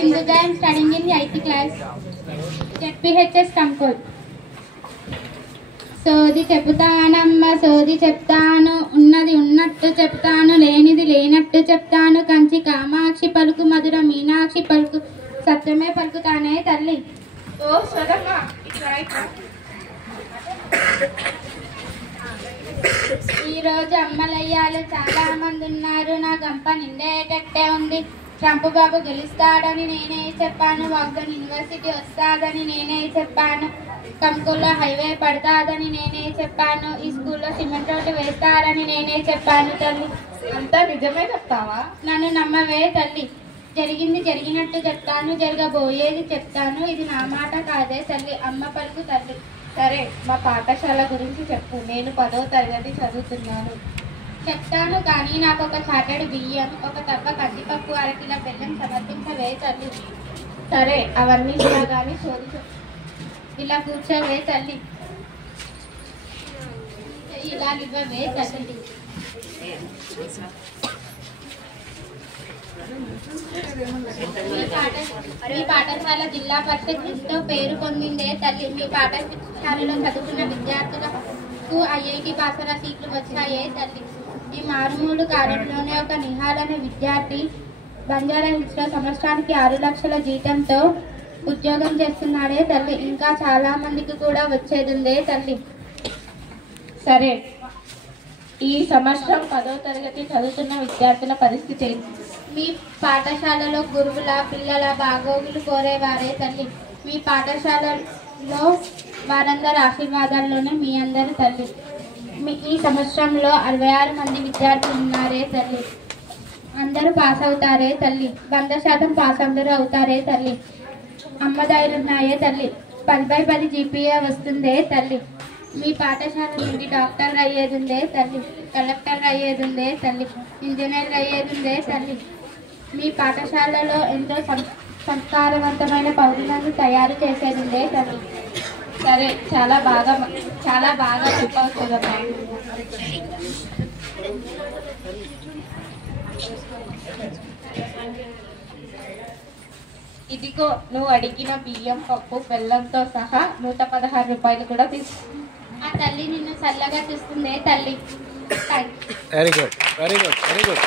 Sinduja. I am studying in the 8th class. ZPHS Kamkol. సోది చెప్తానమ్మ సోది చెప్తాను, ఉన్నది ఉన్నట్టు చెప్తాను, లేనిది లేనట్టు చెప్తాను. కంచి కామాక్షి పలుకు, మధుర మీనాక్షి పలుకు, సత్యమే పలుకుతానే తల్లి. ఈరోజు అమ్మలయ్యాలు చాలా మంది ఉన్నారు, నా గంప నిండేటట్టే ఉంది. ట్రంప్ బాబు గెలుస్తాడని నేనే చెప్పాను, వాగ్దాన్ యూనివర్సిటీ వస్తాదని నేనే చెప్పాను, కంకుల్లో హైవే పడతాదని నేనే చెప్పాను, ఈ స్కూల్లో సిమెంట్ రోడ్డు వేస్తారని నేనే చెప్పాను. తల్లి అంతా నిజమే చెప్తావా? నన్ను నమ్మవే తల్లి. జరిగింది జరిగినట్టు చెప్తాను, జరగబోయేది చెప్తాను, ఇది నా మాట కాదే తల్లి, అమ్మ పలుకు తల్లి. సరే, మా పాఠశాల గురించి చెప్పు. నేను 10వ తరగతి చదువుతున్నాను. చెప్తాను కానీ నాకు ఒక చాటెడు బియ్యం, ఒక తప్ప కందిపప్పు, అరకిల బెల్లం సమర్పించవే తల్లి. సరే, అవన్నీ కానీ చోది ఇలా కూర్చోవే తల్లి, ఇలా ఇవ్వవే తల్లి. మీ పాఠశాల జిల్లా పరిషత్తో పేరు పొందిందే తల్లి. మీ పాఠశాలలో చదువుకున్న విద్యార్థులకు ఐఐటి పాసరా సీట్లు వచ్చాయే తల్లి. ఈ మారుమూడు కాలంలోనే ఒక నిహాల్ అనే విద్యార్థి బంజారా హిల్స్లో సంవత్సరానికి 6 లక్షల జీతంతో ఉద్యోగం చేస్తున్నాడే తల్లి. ఇంకా చాలా మందికి కూడా వచ్చేది ఉందే తల్లి. సరే, ఈ సంవత్సరం 10వ తరగతి చదువుతున్న విద్యార్థుల పరిస్థితి ఏంటి? మీ పాఠశాలలో గురువుల పిల్లల బాగోగులు కోరేవారే తల్లి. మీ పాఠశాలలో వారందరి ఆశీర్వాదాల్లోనే మీ అందరి తల్లి. ఈ సంవత్సరంలో 66 మంది విద్యార్థులు ఉన్నారే తల్లి. అందరూ పాస్ అవుతారే తల్లి. 100% పాస్ అందరూ అవుతారే తల్లి. అమ్మ ధైర్యున్నాయే తల్లి. 10/10 జీపీఏ వస్తుందే తల్లి. మీ పాఠశాల నుండి డాక్టర్ అయ్యేది ఉందే తల్లి, కలెక్టర్ అయ్యేది ఉందే తల్లి, ఇంజనీర్ అయ్యేది ఉందే తల్లి. మీ పాఠశాలలో ఎంతో సంస్కారవంతమైన పౌరులను తయారు చేసేది ఉందే తల్లి. సరే, చాలా బాగా చెప్పావు కదమ్మా. ఇదిగో నువ్వు అడిగిన బియ్యం, పప్పు, బెల్లంతో సహా 116 రూపాయలు కూడా తీసుకో. ఆ తల్లి నిన్ను చల్లగా చూస్తుందే తల్లి. Very good, very good, very good.